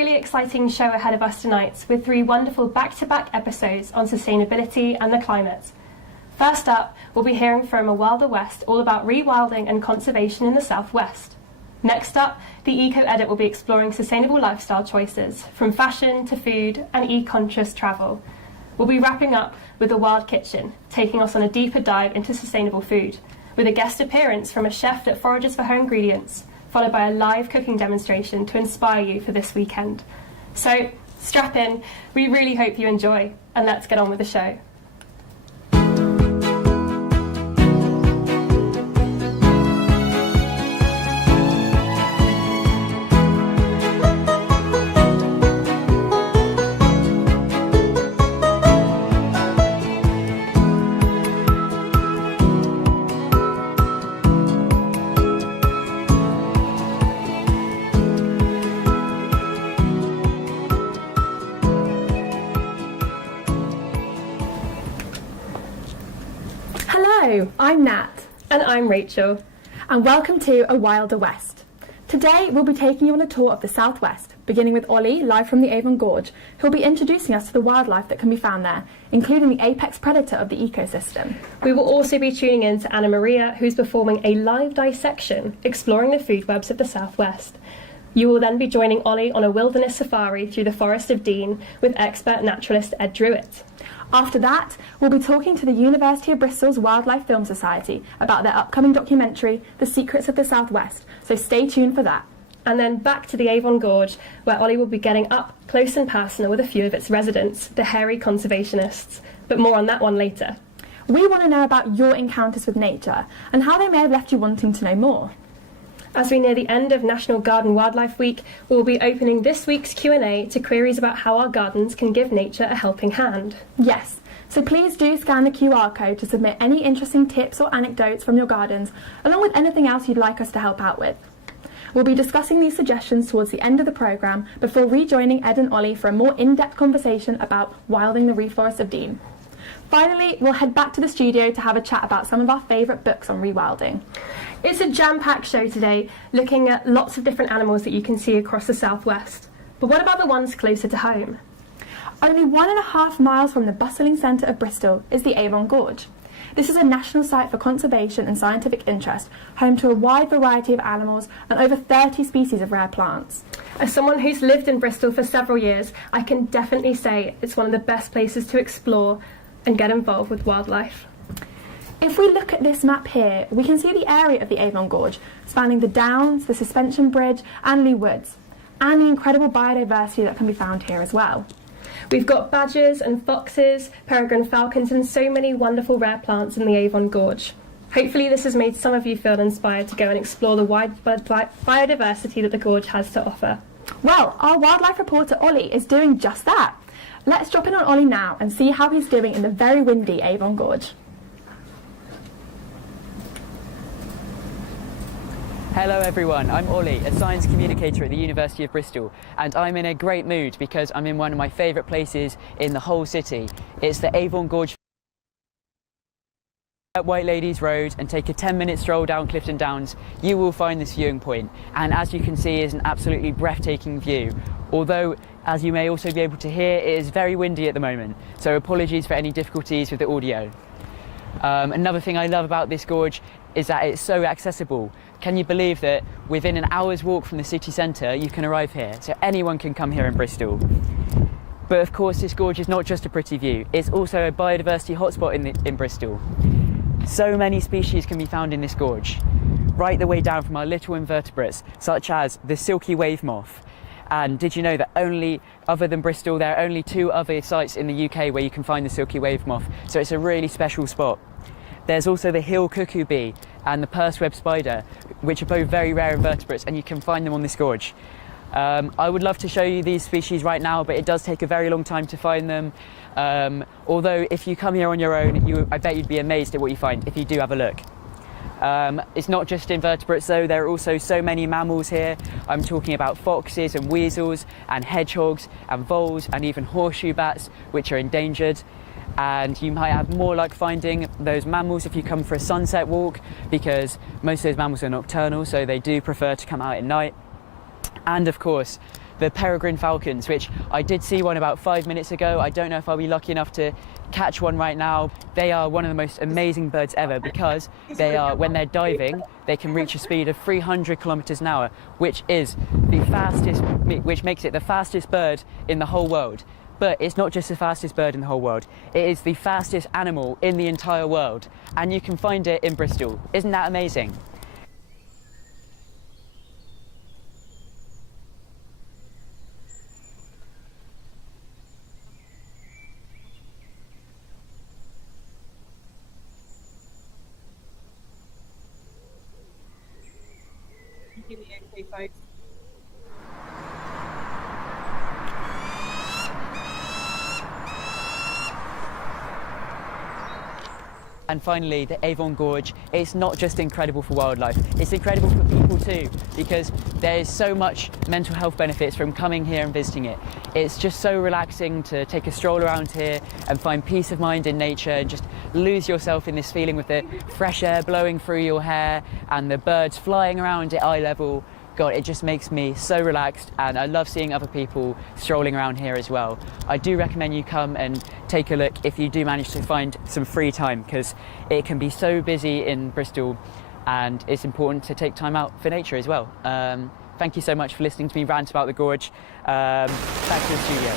really exciting show ahead of us tonight with 3 wonderful back-to-back episodes on sustainability and the climate. First up, we'll be hearing from a Wilder West all about rewilding and conservation in the southwest. Next up, the Eco Edit will be exploring sustainable lifestyle choices, from fashion to food and eco-conscious travel. We'll be wrapping up with the Wild Kitchen, taking us on a deeper dive into sustainable food, with a guest appearance from a chef that forages for her ingredients, followed by a live cooking demonstration to inspire you for this weekend. So, strap in, we really hope you enjoy, and let's get on with the show. Hello, I'm Nat. And I'm Rachel. And welcome to A Wilder West. Today we'll be taking you on a tour of the southwest, beginning with Ollie, live from the Avon Gorge, who'll be introducing us to the wildlife that can be found there, including the apex predator of the ecosystem. We will also be tuning in to Anna Maria, who's performing a live dissection, exploring the food webs of the southwest. You will then be joining Ollie on a wilderness safari through the Forest of Dean with expert naturalist Ed Druitt. After that, we'll be talking to the University of Bristol's Wildlife Film Society about their upcoming documentary, The Secrets of the Southwest, so stay tuned for that. And then back to the Avon Gorge, where Ollie will be getting up close and personal with a few of its residents, the hairy conservationists. But more on that one later. We want to know about your encounters with nature and how they may have left you wanting to know more. As we near the end of National Garden Wildlife Week, we will be opening this week's Q&A to queries about how our gardens can give nature a helping hand. Yes, so please do scan the QR code to submit any interesting tips or anecdotes from your gardens, along with anything else you'd like us to help out with. We'll be discussing these suggestions towards the end of the programme before rejoining Ed and Ollie for a more in-depth conversation about wilding the reforest of Dean. Finally, we'll head back to the studio to have a chat about some of our favourite books on rewilding. It's a jam-packed show today, looking at lots of different animals that you can see across the southwest. But what about the ones closer to home? Only 1.5 miles from the bustling centre of Bristol is the Avon Gorge. This is a national site for conservation and scientific interest, home to a wide variety of animals and over 30 species of rare plants. As someone who's lived in Bristol for several years, I can definitely say it's one of the best places to explore and get involved with wildlife. If we look at this map here, we can see the area of the Avon Gorge, spanning the Downs, the Suspension Bridge and Lee Woods, and the incredible biodiversity that can be found here as well. We've got badgers and foxes, peregrine falcons and so many wonderful rare plants in the Avon Gorge. Hopefully this has made some of you feel inspired to go and explore the wide biodiversity that the gorge has to offer. Well, our wildlife reporter Ollie is doing just that. Let's drop in on Ollie now and see how he's doing in the very windy Avon Gorge. Hello everyone, I'm Ollie, a science communicator at the University of Bristol, and I'm in a great mood because I'm in one of my favourite places in the whole city. It's the Avon Gorge. At White Ladies Road and take a 10-minute stroll down Clifton Downs, you will find this viewing point, and as you can see is an absolutely breathtaking view. Although, as you may also be able to hear, it is very windy at the moment, so apologies for any difficulties with the audio. Another thing I love about this gorge is that it's so accessible. Can you believe that within an hour's walk from the city centre you can arrive here, so anyone can come here in Bristol. But of course this gorge is not just a pretty view, it's also a biodiversity hotspot in Bristol. So many species can be found in this gorge, right the way down from our little invertebrates such as the silky wave moth. And did you know that other than Bristol, there are only 2 other sites in the UK where you can find the silky wave moth, so it's a really special spot. There's also the hill cuckoo bee and the purseweb spider, which are both very rare invertebrates, and you can find them on this gorge. I would love to show you these species right now, but it does take a very long time to find them. Although if you come here on your own, I bet you'd be amazed at what you find if you do have a look. It's not just invertebrates though, there are also so many mammals here. I'm talking about foxes and weasels and hedgehogs and voles and even horseshoe bats, which are endangered. And you might have more luck finding those mammals if you come for a sunset walk, because most of those mammals are nocturnal, so they do prefer to come out at night. And of course, the peregrine falcons, which I did see one about 5 minutes ago. I don't know if I'll be lucky enough to catch one right now. They are one of the most amazing birds ever because they are, when they're diving, they can reach a speed of 300 kilometers an hour, which is the fastest, which makes it the fastest bird in the whole world. But it's not just the fastest bird in the whole world, it is the fastest animal in the entire world, and you can find it in Bristol. Isn't that amazing? Give me okay, folks. And finally, the Avon Gorge, it's not just incredible for wildlife, it's incredible for people too, because there's so much mental health benefits from coming here and visiting it. It's just so relaxing to take a stroll around here and find peace of mind in nature and just lose yourself in this feeling with the fresh air blowing through your hair and the birds flying around at eye level. God, it just makes me so relaxed, and I love seeing other people strolling around here as well. I do recommend you come and take a look if you do manage to find some free time, because it can be so busy in Bristol and it's important to take time out for nature as well. Thank you so much for listening to me rant about the gorge. Back to the studio.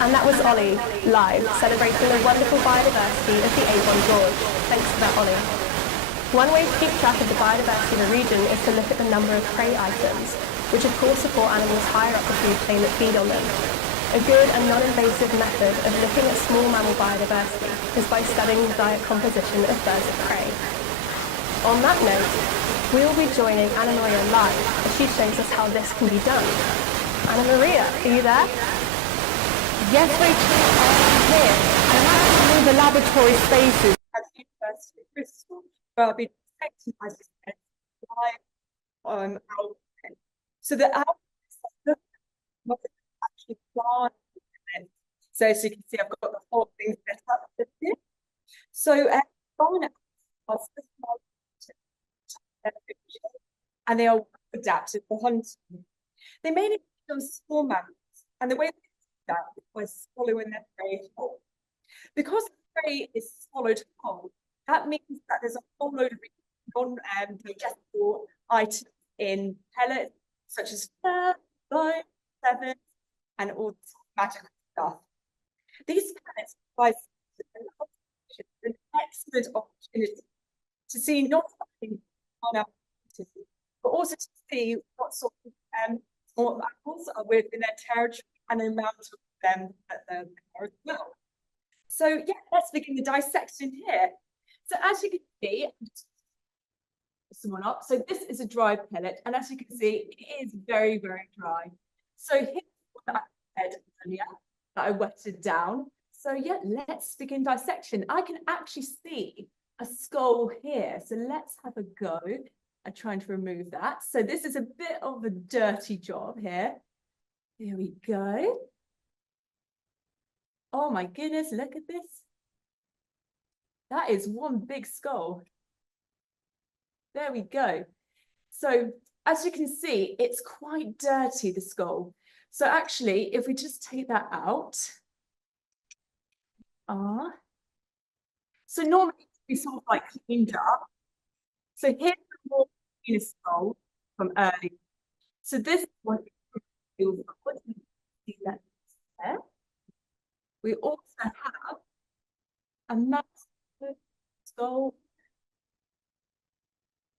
And that was Ollie, live, celebrating the wonderful biodiversity of the Avon Gorge. Thanks for that, Ollie. One way to keep track of the biodiversity of a region is to look at the number of prey items, which of course support animals higher up the food chain that feed on them. A good and non-invasive method of looking at small mammal biodiversity is by studying the diet composition of birds of prey. On that note, we will be joining Anna Maria live as she shows us how this can be done. Anna Maria, are you there? Yes, Rachel, I'm here. I'm actually in the laboratory spaces At the University of Bristol, where I've been protecting my live owl pen. So the owl is actually flying. So as you can see, I've got the whole thing set up here. So barn owls are and they are adapted for hunting. They mainly feed on small mammals, and the way they do that is by swallowing their prey whole. Because the prey is swallowed whole, that means that there's a whole load of non-digestible items in pellets, such as fur, bone, feathers, and all this magical stuff. These pellets provide an excellent opportunity to see not only on our activity, but also to see what sort of small animals are within their territory and the amount of them that there are as well. So yeah, let's begin the dissection here. So as you can see, someone up. So this is a dry pellet, and as you can see, it is very, very dry. So here's what I said earlier that I wetted down. So yeah, let's begin dissection. I can actually see a skull here. So let's have a go at trying to remove that. So this is a bit of a dirty job here. Here we go. Oh my goodness, look at this. That is one big skull. There we go. So as you can see, it's quite dirty, the skull. So actually, if we just take that out. So normally we sort of like cleaned up. So here's the more cleaner skull from earlier. So this one is see that there. We also have a massive skull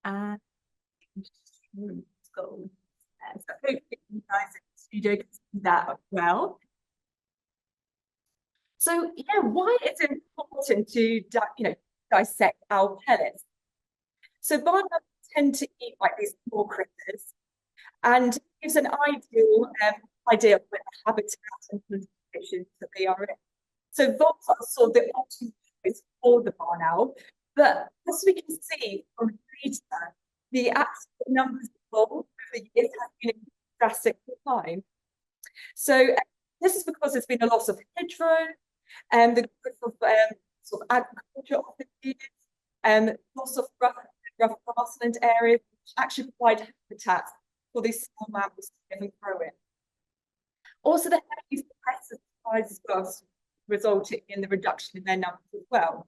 and skull. So hopefully you guys in the studio can see that as well. So yeah, why is it important to dissect our pellets? So barn owls tend to eat like these small critters, and gives an ideal idea of the habitat and conditions that they are in. So voles are sort of the optimal choice for the barn owl, but as we can see from data, the absolute numbers of voles over the years have been in drastic decline. So this is because there's been a loss of hedgerow, and the growth of sort of agriculture of the years, loss of rough grassland areas, actually provide habitats for these small mammals to live and grow in. Also, the heavy use of pesticides as well, resulting in the reduction in their numbers as well.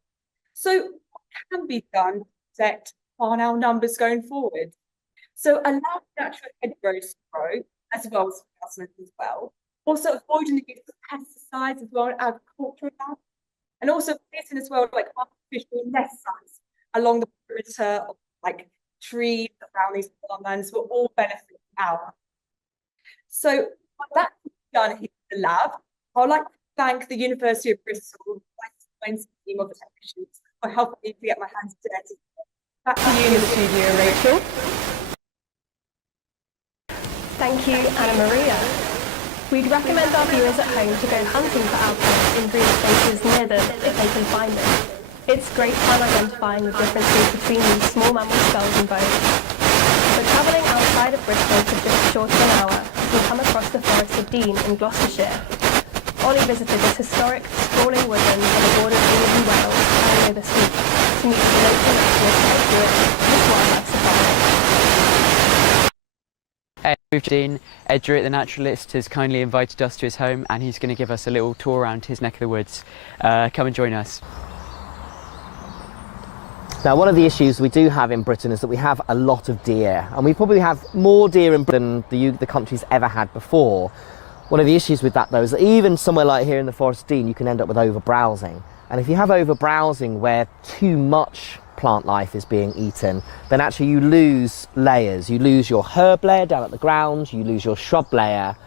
So what can be done to protect our numbers going forward? So allow natural hedgerows to grow, as well as grasslands as well. Also avoiding the use of pesticides as well in agriculture, and also placing as well like artificial nest sites along the perimeter of like trees around these farmlands will all benefit our. So what that's done here in the lab, I'd like to thank the University of Bristol team of technicians for helping me to get my hands dirty. Back to you in the studio, Rachel. Thank you, Anna Maria. We'd recommend our viewers at home to go hunting for outcomes in green spaces near them if they can find them. It's great fun identifying the differences between these small mammal skulls and bones. But travelling outside of Bristol for just short of an hour, we come across the Forest of Dean in Gloucestershire. Ollie visited this historic, sprawling woodland on the border of England and Wales earlier this week to meet the local naturalist Ed Druitt, this wildlife safari. Ed Druitt, the naturalist, has kindly invited us to his home and he's going to give us a little tour around his neck of the woods. Come and join us. Now, one of the issues we do have in Britain is that we have a lot of deer, and we probably have more deer in Britain than the country's ever had before. One of the issues with that, though, is that even somewhere like here in the Forest of Dean, you can end up with overbrowsing. And if you have overbrowsing where too much plant life is being eaten, then actually you lose layers. You lose your herb layer down at the ground, you lose your shrub layer,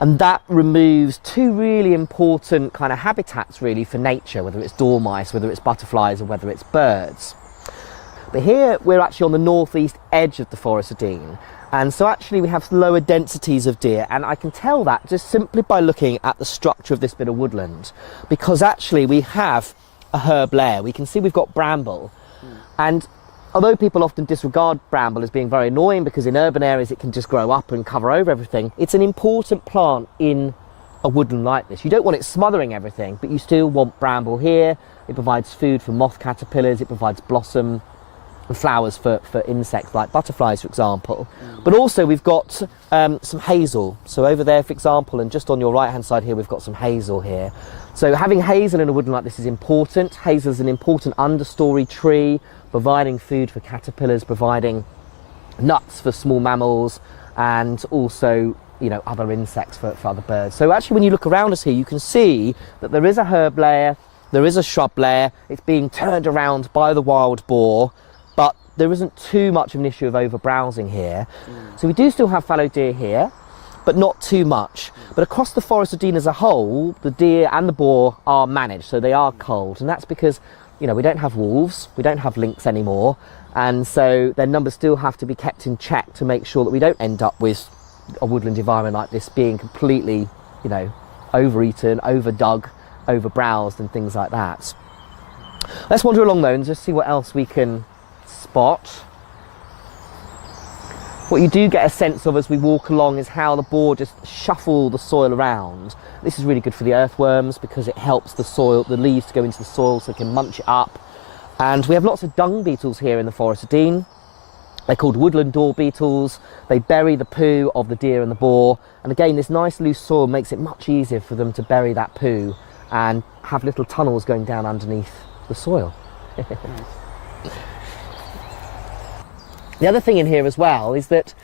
and that removes two really important kind of habitats really for nature, whether it's dormice, whether it's butterflies, or whether it's birds. But here we're actually on the northeast edge of the Forest of Dean, and so actually we have lower densities of deer, and I can tell that just simply by looking at the structure of this bit of woodland, because actually we have a herb layer. We can see we've got bramble, and although people often disregard bramble as being very annoying because in urban areas it can just grow up and cover over everything, it's an important plant in a woodland like this. You don't want it smothering everything, but you still want bramble here. It provides food for moth caterpillars, it provides blossom and flowers for insects like butterflies, for example. But also we've got some hazel. So over there, for example, and just on your right hand side here, we've got some hazel here. So having hazel in a woodland like this is important. Hazel is an important understory tree, providing food for caterpillars, providing nuts for small mammals, and also, you know, other insects for other birds. So actually when you look around us here, you can see that there is a herb layer, there is a shrub layer, it's being turned around by the wild boar, but there isn't too much of an issue of overbrowsing here. So we do still have fallow deer here, but not too much. But across the Forest of Dean as a whole, the deer and the boar are managed, so they are culled, and that's because, you know, we don't have wolves, we don't have lynx anymore, and so their numbers still have to be kept in check to make sure that we don't end up with a woodland environment like this being completely, you know, overeaten, overdug, overbrowsed and things like that. Let's wander along though and just see what else we can spot. What you do get a sense of as we walk along is how the boar just shuffle the soil around. This is really good for the earthworms because it helps the soil, the leaves to go into the soil so it can munch it up. And we have lots of dung beetles here in the Forest of Dean. They're called woodland door beetles. They bury the poo of the deer and the boar. And again, this nice loose soil makes it much easier for them to bury that poo and have little tunnels going down underneath the soil. The other thing in here as well is that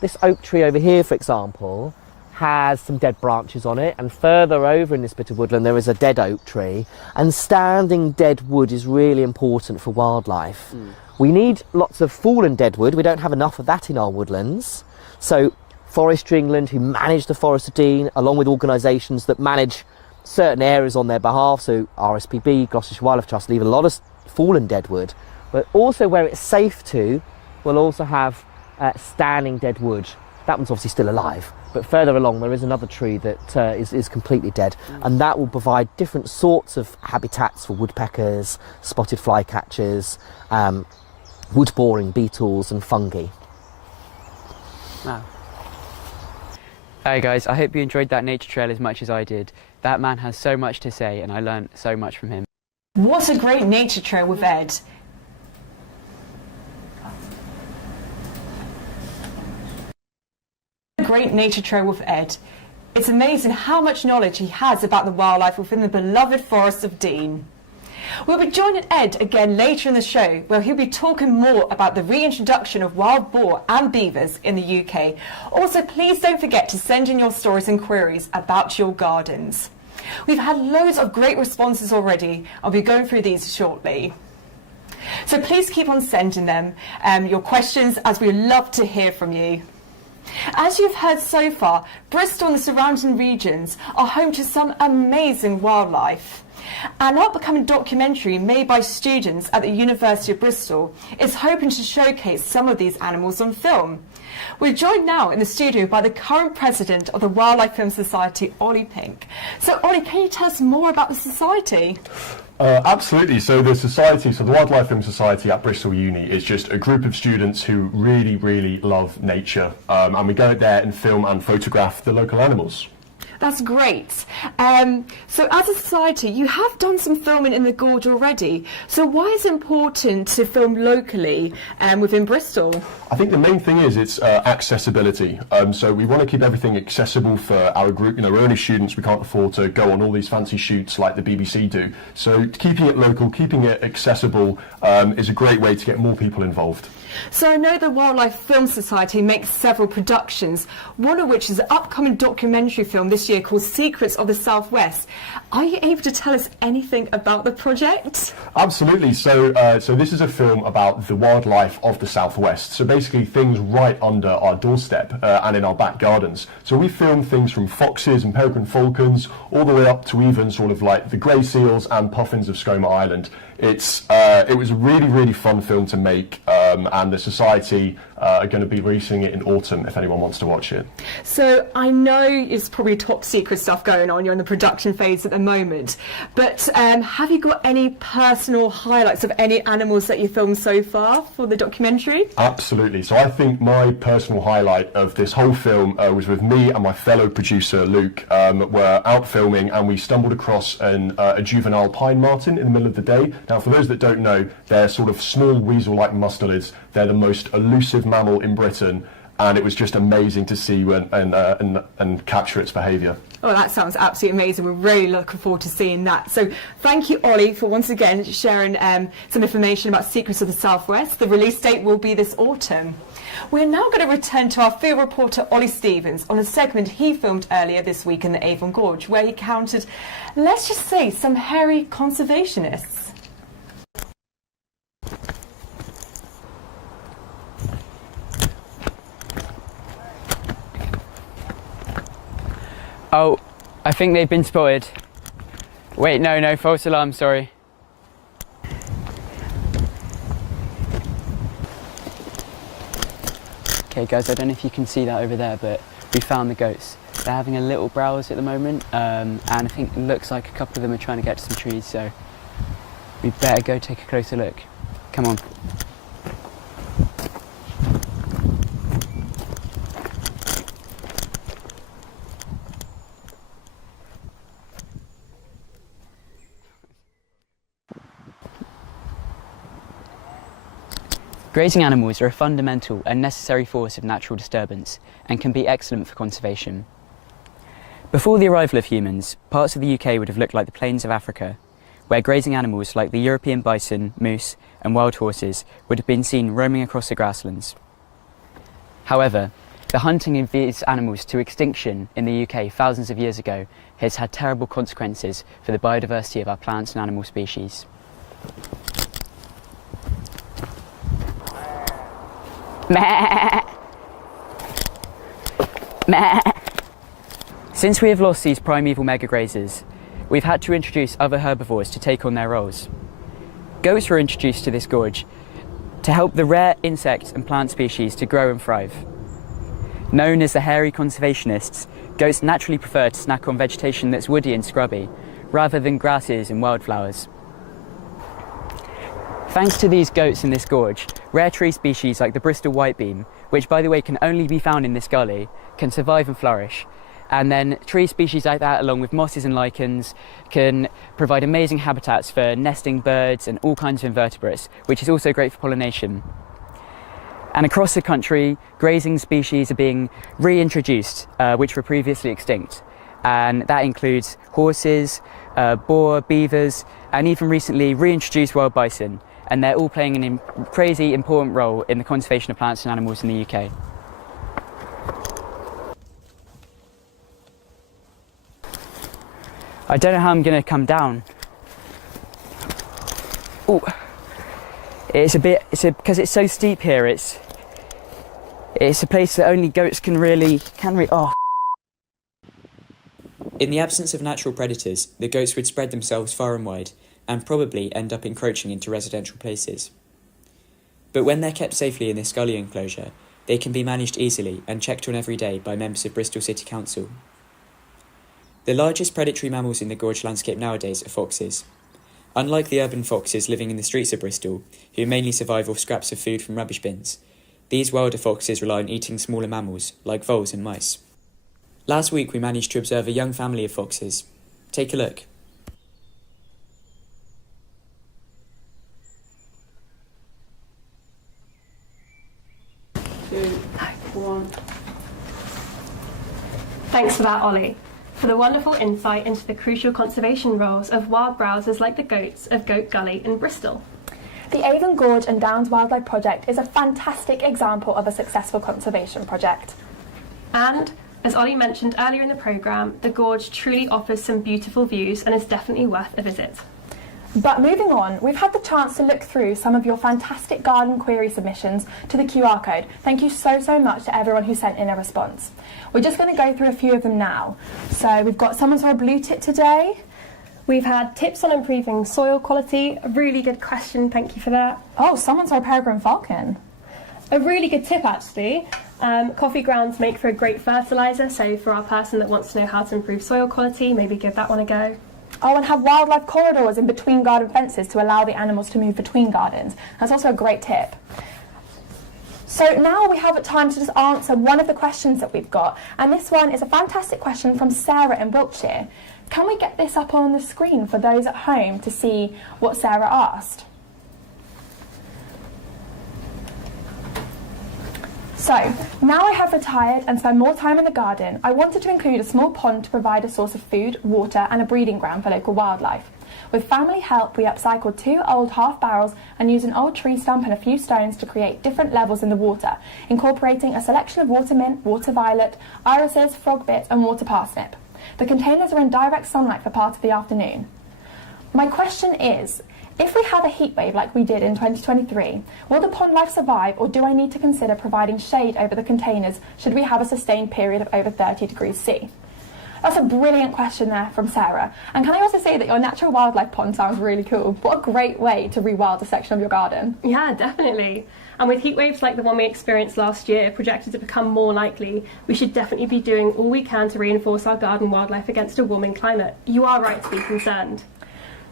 this oak tree over here, for example, has some dead branches on it, and further over in this bit of woodland there is a dead oak tree, and standing dead wood is really important for wildlife. We need lots of fallen dead wood. We don't have enough of that in our woodlands. So Forestry England, who manage the Forest of Dean, along with organisations that manage certain areas on their behalf, so RSPB, Gloucestershire Wildlife Trust, leave a lot of fallen dead wood, but also where it's safe to, we'll also have standing dead wood. That one's obviously still alive, but further along there is another tree that is completely dead, and that will provide different sorts of habitats for woodpeckers, spotted flycatchers, wood-boring beetles and fungi. Wow. Hey guys, I hope you enjoyed that nature trail as much as I did. That man has so much to say and I learned so much from him. What a great nature trail with Ed. great nature trail with Ed. It's amazing how much knowledge he has about the wildlife within the beloved Forest of Dean. We'll be joining Ed again later in the show, where he'll be talking more about the reintroduction of wild boar and beavers in the UK. Also, please don't forget to send in your stories and queries about your gardens. We've had loads of great responses already. I'll be going through these shortly. So please keep on sending them your questions, as we love to hear from you. As you've heard so far, Bristol and the surrounding regions are home to some amazing wildlife. An upcoming documentary made by students at the University of Bristol is hoping to showcase some of these animals on film. We're joined now in the studio by the current president of the Wildlife Film Society, Ollie Pink. So Ollie, can you tell us more about the society? Absolutely. So the Wildlife Film Society at Bristol Uni is just a group of students who really, really love nature. And we go out there and film and photograph the local animals. That's great. So as a society, you have done some filming in the gorge already. So why is it important to film locally within Bristol? I think the main thing is it's accessibility. So we want to keep everything accessible for our group. You know, we're only students, we can't afford to go on all these fancy shoots like the BBC do. So keeping it local, keeping it accessible is a great way to get more people involved. So I know the Wildlife Film Society makes several productions, one of which is an upcoming documentary film this year called Secrets of the Southwest. Are you able to tell us anything about the project? Absolutely. So this is a film about the wildlife of the Southwest. So basically things right under our doorstep and in our back gardens. So we filmed things from foxes and peregrine falcons all the way up to even sort of like the grey seals and puffins of Skomer Island. It was a really, really fun film to make, and the Society are going to be releasing it in autumn if anyone wants to watch it. So I know it's probably top secret stuff going on, you're in the production phase at the moment, but have you got any personal highlights of any animals that you filmed so far for the documentary? Absolutely. So I think my personal highlight of this whole film was with me and my fellow producer Luke. Were out filming and we stumbled across a juvenile pine marten in the middle of the day. Now, for those that don't know, they're sort of small weasel-like mustelids. They're the most elusive mammal in Britain, and it was just amazing to see and capture its behaviour. Oh, that sounds absolutely amazing. We're really looking forward to seeing that. So thank you, Ollie, for once again sharing some information about Secrets of the Southwest. The release date will be this autumn. We're now going to return to our field reporter, Ollie Stevens, on a segment he filmed earlier this week in the Avon Gorge, where he encountered, let's just say, some hairy conservationists. Oh, I think they've been spotted. Wait, no, false alarm, sorry. Okay guys, I don't know if you can see that over there, but we found the goats. They're having a little browse at the moment, and I think it looks like a couple of them are trying to get to some trees, so we better go take a closer look. Come on. Grazing animals are a fundamental and necessary force of natural disturbance and can be excellent for conservation. Before the arrival of humans, parts of the UK would have looked like the plains of Africa, where grazing animals like the European bison, moose and wild horses would have been seen roaming across the grasslands. However, the hunting of these animals to extinction in the UK thousands of years ago has had terrible consequences for the biodiversity of our plants and animal species. Since we have lost these primeval mega-grazers, we've had to introduce other herbivores to take on their roles. Goats were introduced to this gorge to help the rare insect and plant species to grow and thrive. Known as the hairy conservationists, goats naturally prefer to snack on vegetation that's woody and scrubby, rather than grasses and wildflowers. Thanks to these goats in this gorge, rare tree species like the Bristol whitebeam, which by the way can only be found in this gully, can survive and flourish. And then tree species like that, along with mosses and lichens, can provide amazing habitats for nesting birds and all kinds of invertebrates, which is also great for pollination. And across the country, grazing species are being reintroduced, which were previously extinct. And that includes horses, boar, beavers, and even recently reintroduced wild bison. And they're all playing a crazy important role in the conservation of plants and animals in the UK. I don't know how I'm going to come down. Ooh. Because it's so steep here, it's a place that only goats can really, oh. In the absence of natural predators, the goats would spread themselves far and wide, and probably end up encroaching into residential places. But when they're kept safely in this gully enclosure, they can be managed easily and checked on every day by members of Bristol City Council. The largest predatory mammals in the gorge landscape nowadays are foxes. Unlike the urban foxes living in the streets of Bristol, who mainly survive off scraps of food from rubbish bins, these wilder foxes rely on eating smaller mammals, like voles and mice. Last week we managed to observe a young family of foxes. Take a look. Thanks for that, Ollie, for the wonderful insight into the crucial conservation roles of wild browsers like the goats of Goat Gully in Bristol. The Avon Gorge and Downs Wildlife Project is a fantastic example of a successful conservation project. And, as Ollie mentioned earlier in the programme, the gorge truly offers some beautiful views and is definitely worth a visit. But moving on, we've had the chance to look through some of your fantastic garden query submissions to the QR code. Thank you so much to everyone who sent in a response. We're just going to go through a few of them now. So we've got someone saw a blue tit today. We've had tips on improving soil quality. A really good question, thank you for that. Oh, someone saw a peregrine falcon. A really good tip, actually. Coffee grounds make for a great fertiliser, so for our person that wants to know how to improve soil quality, maybe give that one a go. Oh, and have wildlife corridors in between garden fences to allow the animals to move between gardens. That's also a great tip. So now we have time to just answer one of the questions that we've got, and this one is a fantastic question from Sarah in Wiltshire. Can we get this up on the screen for those at home to see what Sarah asked? So, now I have retired and spend more time in the garden, I wanted to include a small pond to provide a source of food, water and a breeding ground for local wildlife. With family help, we upcycled 2 old half barrels and used an old tree stump and a few stones to create different levels in the water, incorporating a selection of water mint, water violet, irises, frog bit and water parsnip. The containers are in direct sunlight for part of the afternoon. My question is, if we have a heat wave like we did in 2023, will the pond life survive, or do I need to consider providing shade over the containers should we have a sustained period of over 30 degrees C? That's a brilliant question there from Sarah. And can I also say that your natural wildlife pond sounds really cool. What a great way to rewild a section of your garden. Yeah, definitely. And with heat waves like the one we experienced last year projected to become more likely, we should definitely be doing all we can to reinforce our garden wildlife against a warming climate. You are right to be concerned.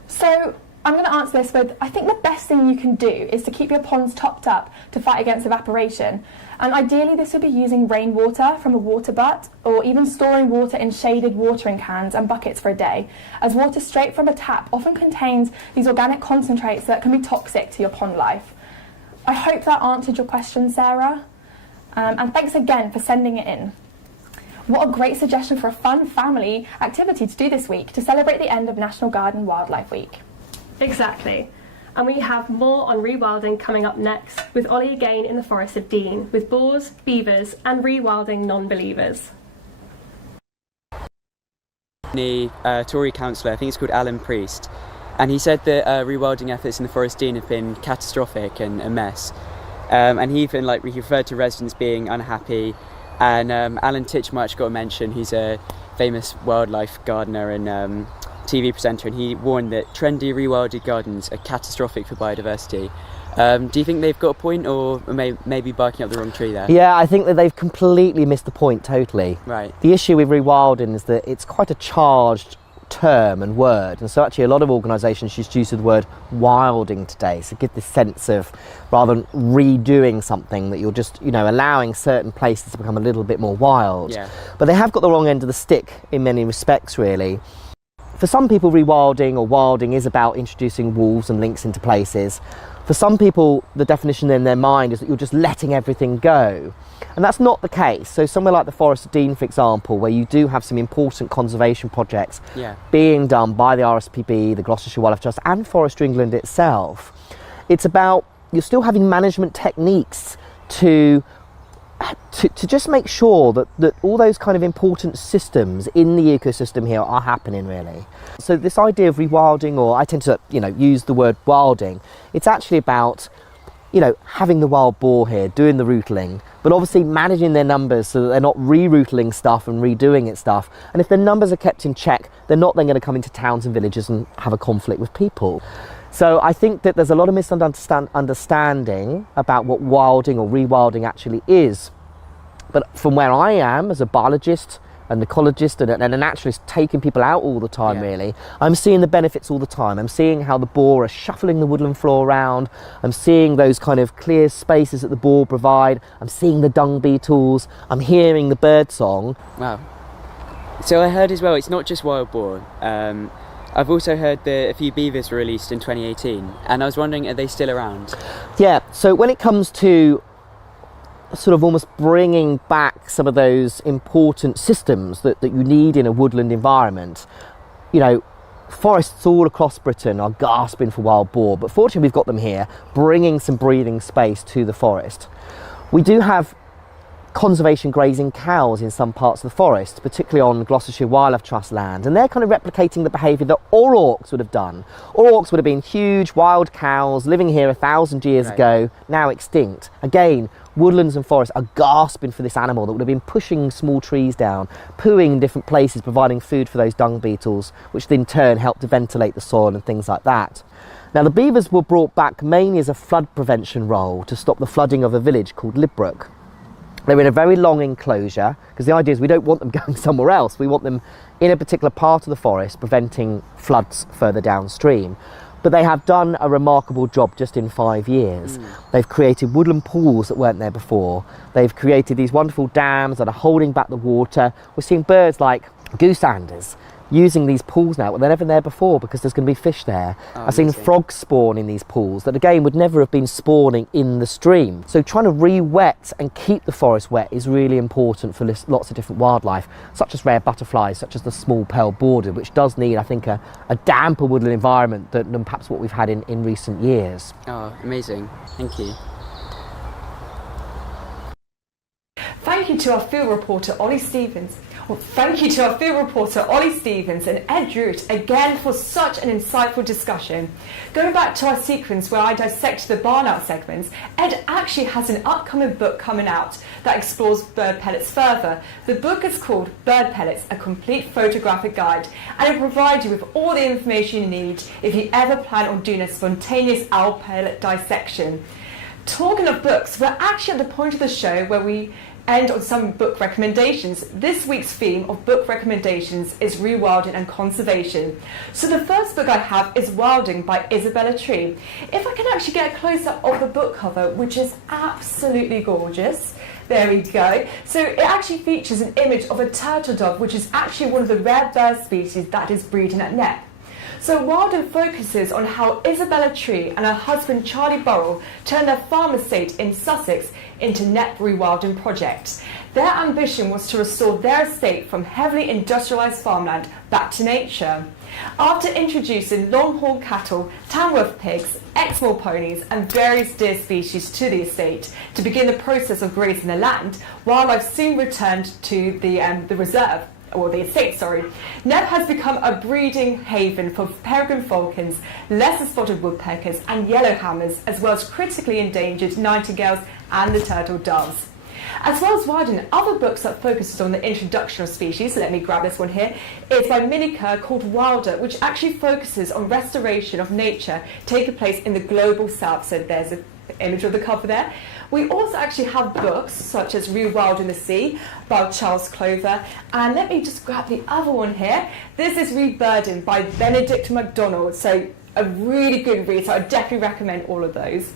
So, I'm going to answer this with, I think the best thing you can do is to keep your ponds topped up to fight against evaporation. And ideally this would be using rainwater from a water butt, or even storing water in shaded watering cans and buckets for a day, as water straight from a tap often contains these organic concentrates that can be toxic to your pond life. I hope that answered your question, Sarah. And thanks again for sending it in. What a great suggestion for a fun family activity to do this week to celebrate the end of National Garden Wildlife Week. Exactly. And we have more on rewilding coming up next, with Ollie again in the Forest of Dean, with boars, beavers and rewilding non-believers. The Tory councillor, I think it's called Alan Priest, and he said that rewilding efforts in the Forest of Dean have been catastrophic and a mess. And he even he referred to residents being unhappy. And Alan Titchmarsh got a mention. He's a famous wildlife gardener and TV presenter, and he warned that trendy rewilded gardens are catastrophic for biodiversity. Do you think they've got a point, or maybe barking up the wrong tree there? Yeah, I think that they've completely missed the point totally. Right. The issue with rewilding is that it's quite a charged term and word, and so actually a lot of organisations just use the word wilding today, so give this sense of, rather than redoing something, that you're just allowing certain places to become a little bit more wild. Yeah. But they have got the wrong end of the stick in many respects, really. For some people, rewilding or wilding is about introducing walls and links into places. For some people, the definition in their mind is that you're just letting everything go. And that's not the case. So somewhere like the Forest of Dean, for example, where you do have some important conservation projects being done by the RSPB, the Gloucestershire Wildlife Trust and Forestry England itself, it's about, you're still having management techniques to just make sure that all those kind of important systems in the ecosystem here are happening, really. So this idea of rewilding, or I tend to use the word wilding, it's actually about having the wild boar here doing the rootling, but obviously managing their numbers so that they're not re-rootling stuff and redoing it stuff. And if their numbers are kept in check, they're not then going to come into towns and villages and have a conflict with people. So I think that there's a lot of misunderstanding about what wilding or rewilding actually is. But from where I am as a biologist, an ecologist and a naturalist, taking people out all the time, really, I'm seeing the benefits all the time. I'm seeing how the boar are shuffling the woodland floor around. I'm seeing those kind of clear spaces that the boar provide. I'm seeing the dung beetles. I'm hearing the bird song. Wow. So I heard as well, it's not just wild boar. I've also heard that a few beavers were released in 2018, and I was wondering, are they still around? Yeah, so when it comes to sort of almost bringing back some of those important systems that you need in a woodland environment, forests all across Britain are gasping for wild boar, but fortunately we've got them here, bringing some breathing space to the forest. We do have conservation grazing cows in some parts of the forest, particularly on Gloucestershire Wildlife Trust land, and they're kind of replicating the behaviour that aurochs would have done. Aurochs would have been huge wild cows living here 1,000 years ago, now extinct. Again, woodlands and forests are gasping for this animal that would have been pushing small trees down, pooing in different places, providing food for those dung beetles, which in turn helped to ventilate the soil and things like that. Now the beavers were brought back mainly as a flood prevention role to stop the flooding of a village called Lidbrook. They're in a very long enclosure, because the idea is we don't want them going somewhere else. We want them in a particular part of the forest, preventing floods further downstream. But they have done a remarkable job just in 5 years. They've created woodland pools that weren't there before. They've created these wonderful dams that are holding back the water. We're seeing birds like gooseanders using these pools now, but they're never there before because there's going to be fish there. I've seen frogs spawn in these pools that again would never have been spawning in the stream. So trying to re-wet and keep the forest wet is really important for lots of different wildlife, such as rare butterflies, such as the small pearl border, which does need, I think, a damper woodland environment than perhaps what we've had in recent years. Oh, amazing. Thank you. Thank you to our field reporter Ollie Stevens. Thank you to our field reporter Ollie Stevens and Ed Root again for such an insightful discussion. Going back to our sequence where I dissect the barn out segments, Ed actually has an upcoming book coming out that explores bird pellets further. The book is called Bird Pellets, a complete photographic guide, and it provides you with all the information you need if you ever plan on doing a spontaneous owl pellet dissection. Talking of books, we're actually at the point of the show where we end on some book recommendations. This week's theme of book recommendations is rewilding and conservation. So the first book I have is Wilding by Isabella Tree. If I can actually get a close-up of the book cover, which is absolutely gorgeous. There we go. So it actually features an image of a turtle dove, which is actually one of the rare bird species that is breeding at Knepp. So Wilding focuses on how Isabella Tree and her husband Charlie Burrell turned their farm estate in Sussex into Knepp rewilding project. Their ambition was to restore their estate from heavily industrialised farmland back to nature. After introducing longhorn cattle, Tamworth pigs, Exmoor ponies and various deer species to the estate to begin the process of grazing the land, wildlife soon returned to the reserve. Or the estate, sorry. Knepp has become a breeding haven for peregrine falcons, lesser spotted woodpeckers and yellowhammers, as well as critically endangered nightingales and the turtle doves. As well as Wilding, other books that focuses on the introduction of species, so let me grab this one here, is by Minnie Kerr called Wilder, which actually focuses on restoration of nature taking place in the global south. So there's an image of the cover there. We also actually have books such as Rewilding the Sea by Charles Clover, and let me just grab the other one here. This is Rebirding by Benedict MacDonald. So a really good read, so I definitely recommend all of those.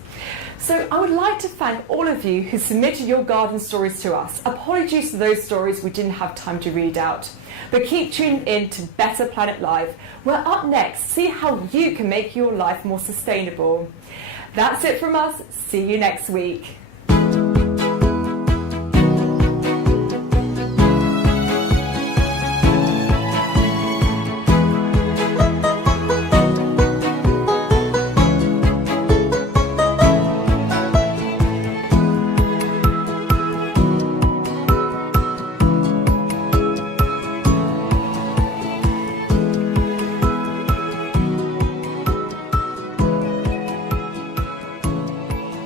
So I would like to thank all of you who submitted your garden stories to us. Apologies for those stories we didn't have time to read out. But keep tuned in to Better Planet Live, where up next, see how you can make your life more sustainable. That's it from us. See you next week.